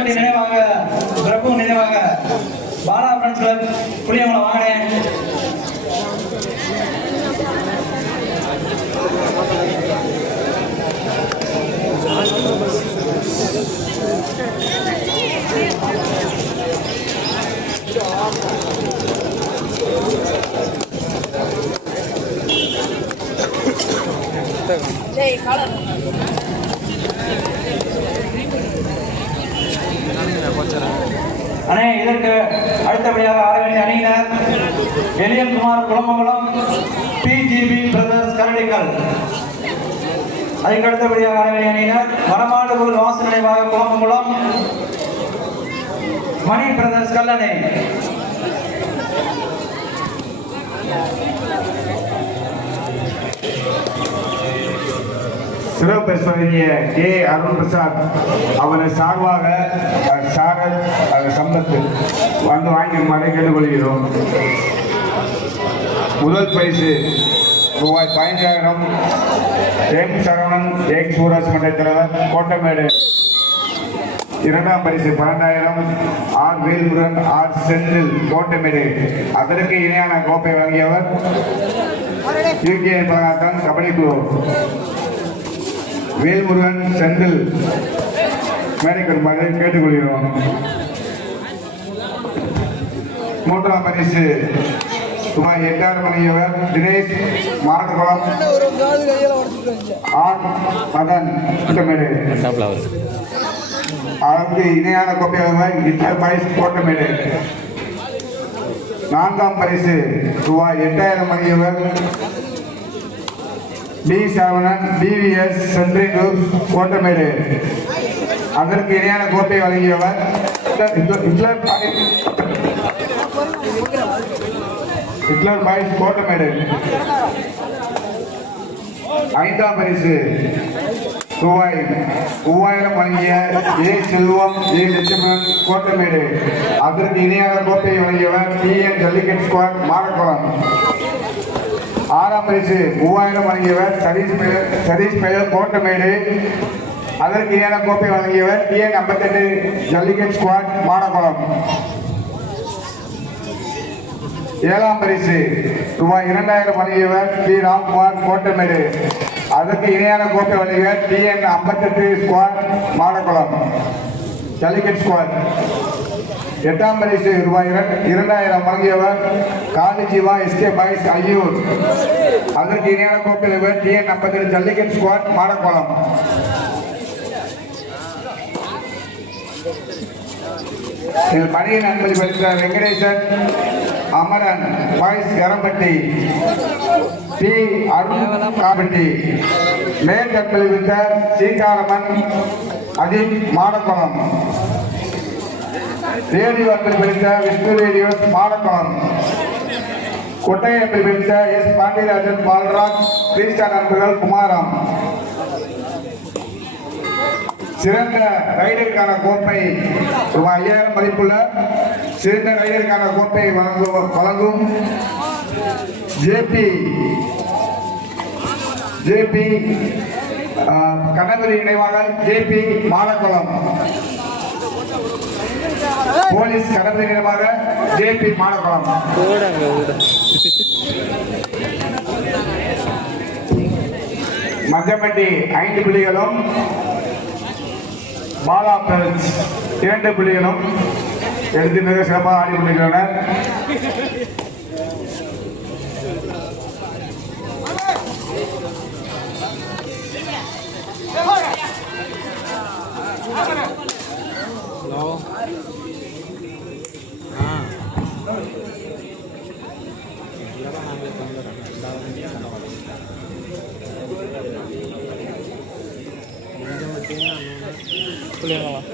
மஞ்சப்பட்டி நினைவாக பிரபு நினைவாக Bala friends club புளியவங்களை வாங்கினேன் அணை இதற்கு அடுத்தபடியாக ஆட அணியினர் எளியன்குமார் குளமங்கலம் பிஜிபி பிரதர்ஸ் கரடிக்கல் அதுக்கு அடுத்தபடியாக ஆட அணியினர் வடமாடுகுள் வாசல் நினைவாக குளமங்குளம் மணி பிரதர்ஸ் கல்லணை. சிறப்பு சொல்லிய கே. அருண் பிரசாத் அவரை சார்பாக அஹ், சாரல் சம்பத்து வந்து வாங்கிக்குமாறு கேட்டுக்கொள்கிறோம். முதல் பரிசு ரூபாய் பதினஞ்சாயிரம் எம். சரவணன் எக் சூராஜ் மன்ற தலைவர் கோட்டமேடு. இரண்டாம் பரிசு பன்னெண்டாயிரம். ஆர். வேல்முருகன் ஆர். செந்தில் கோட்டமேடு. அதற்கு இணையான கோப்பை வாங்கியவர் இயற்கை பிரகாசன் கபடி குழு. வேல்முருகன் செந்தில். மேடைக்கருமாறு கேட்டுக்கொள்கிறோம். மூன்றாம் பரிசு. சுமார் எட்டாயிரம் மணியவர் தினேஷ் மாரக்குளம் ஆண் மதன் கூட்டமேடு. அதற்கு இணையான கோப்பையாளர் ஹிட்லர் பாய்ஸ் கோட்டமேடு. நான்காம் பரிசு. ரூபாய் எட்டாயிரம் மணியவர் T Saravanan TVS centring Kottamedu. அதற்கு இணையான கோப்பை வழங்கியவர் ஹிட்லர் ஹிட்லர் பாய்ஸ் கோட்டமேடு. ஐந்தாம் பரிசு. ரூபாய் மூவாயிரம் வழங்கிய ஏ செல்வம் ஏ லட்சுமணன் கோட்டமேடு. அதற்கு இணையான கோப்பை வழங்கியவர் T N Jallikattu squad Marakulam ஆறாம் பரிசு மூவாயிரம் வழங்கியவர் சதீஷ் பெயர் சதீஷ் பெயர் கோட்டமேடு. அதற்கு இணையான கோப்பை வழங்கியவர் டிஎன் ஐம்பத்தெட்டு ஜல்லிக்கட் ஸ்குவாட் மாடகுளம். ஏழாம் பரிசு ரூபாய் இரண்டாயிரம் வழங்கியவர் பி. ராம்குமார் கோட்டமேடு. அதற்கு இணையான கோப்பை வழங்கியவர் டி என் ஐம்பத்தெட்டு ஸ்குவாட் மாடகுளம். ஜல்லிக்கட் ஸ்குவாட். எட்டாம் பரிசு ரூபாய் இரண்டாயிரம் வழங்கியவர் காலிஜிவா எஸ்கே பாய்ஸ் ஐயூர். அதற்கு இணையான இவர் டி என் ரெண்டு ஜல்லிக்கட் ஸ்குவாட் மாடக்குளம். இதில் பணியின் அனுமதி பெற்ற வெங்கடேசன் அமரன் பாய்ஸ் எரம்பட்டி டி அருண் காபட்டி. மேற்கற்பளி பெற்ற சீதாராமன் அதீப் மாடக்குளம். ரேடியோ என்று பிடித்த விஷ்ணு ரேடியோ ரேடியோஸ் கொட்டை என்று பிடித்த எஸ் பாண்டியராஜன் பால்ராஜ் கிறிஸ்டான் நண்பர்கள் குமாரம் சிறந்த ரைடருக்கான கோப்பை ரூபாய் ஐயாயிரம் மதிப்புள்ள சிறந்த ரைடருக்கான கோப்பை வழங்கும் வழங்கும் ஜேபி. ஜேபி கண்ணபதி நினைவாளர் ஜேபி மாலக்குளம். போலீஸ் கடமை நினைவாக ஜேபி மாடக்குளம் மஞ்சப்பட்டி ஐந்து புள்ளிகளும் பாலா பெல்ஸ் இரண்டு புள்ளிகளும். எடுத்து மிக சிறப்பாக ஆடி கொண்டிருக்கின்றனர்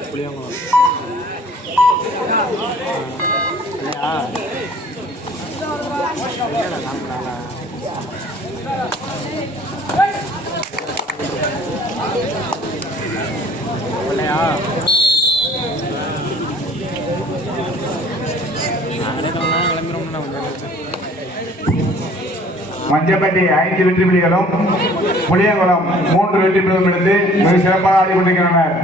புளியங்குளம் இல்லையா இல்லையா மஞ்சப்பட்டி ஐந்து வெற்றி புலிகளும் புளியங்குளம் மூன்று வெற்றி புலிகளும் எடுத்து மிக சிறப்பாக ஆடி கொண்டிருக்கின்றனர்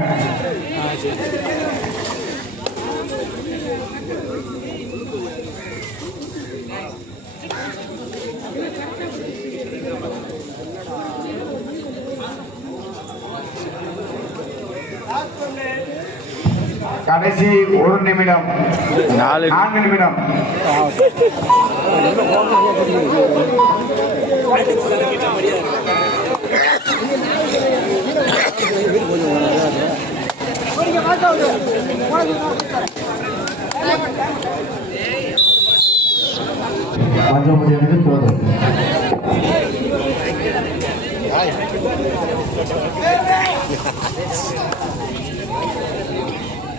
கடைசி ஒரு நிமிடம். நாலு நான்கு நிமிடம். ಮಂಜೋಪಡಿ అనేది చూడండి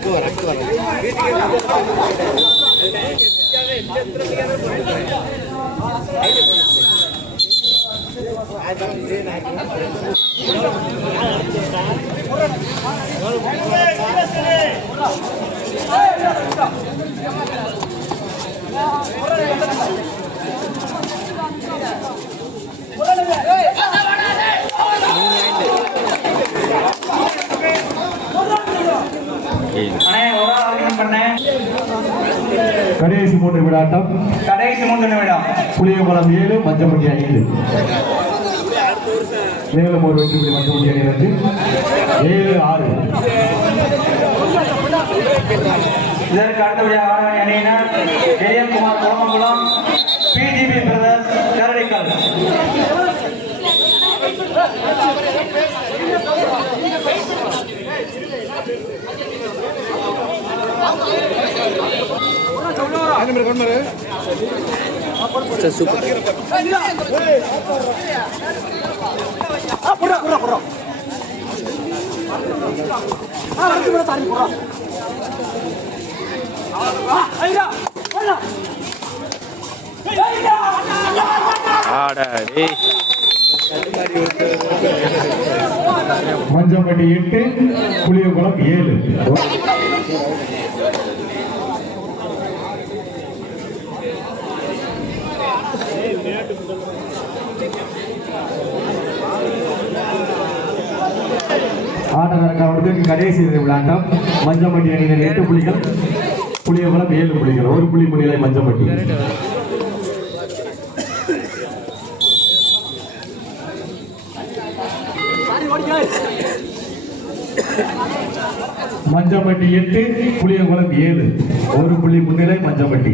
కూర కూర ఐదు கடைசி மூன்று விளையாட்டம். கடைசி மூன்று நிமிடம். புளியங்குளம் ஏழு மஞ்சப்பட்டி ஐந்து. மேலும் ஒரு வெற்றி மஞ்சப்பட்டி அணியிலிருந்து ஏழு ஆறு. இதற்கு அடுத்தபடியாக அணியினர் ஜெயக்குமார் குளமங்குளம் பிஜிபி பிரதர்ஸ் கரடிக்கல் ஆடா டேய் மஞ்சப்பட்டி எட்டு புளியங்குளம் ஏழு. ஆட்டக்காரர்களுக்கு கடைசி விளையாட்டம். மஞ்சப்பட்டி அணியினர் எட்டு புள்ளிகள் புளியங்குளம் ஏழு புள்ளிகள் ஒரு புள்ளி முன்னிலை மஞ்சப்பட்டி. மஞ்சப்பட்டி எட்டு புளியங்குளம் ஏழு. ஒரு புள்ளி முன்னிலை மஞ்சப்பட்டி.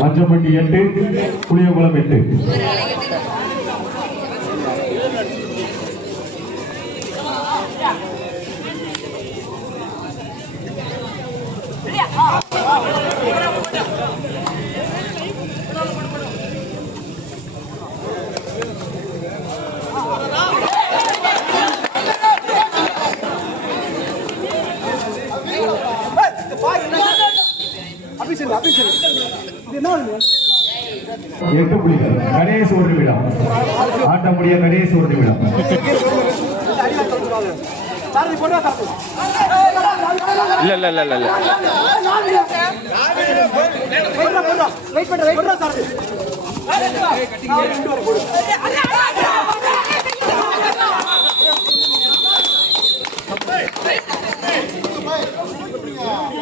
மஞ்சப்பட்டி எட்டு புளியகுளம் எட்டு எட்டு புள்ளிகள் கணேஷ் ஒரு நிமிடம் ஆட்ட முடிய கணேஷ் ஒரு நிமிடம் இல்ல இல்ல இல்ல இல்ல. இல்ல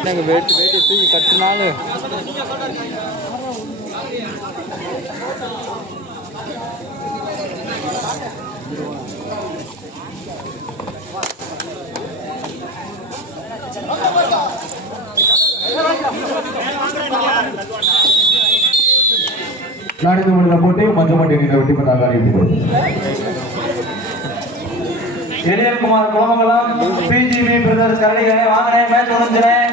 நாங்க வேட்டு வேட்டு தூக்கி கட்டினாலும் நாடிந்து முடிந்த போட்டி மஞ்சப்பட்டி அணியினர் வெற்றி பெற்றாக அறிவித்துள்ளது எழியன்குமார் குளமங்கலம் பிஜிபி பிரதர்ஸ் கரடிகளை வாங்கினேன் மேட்ச் முடிஞ்சினேன்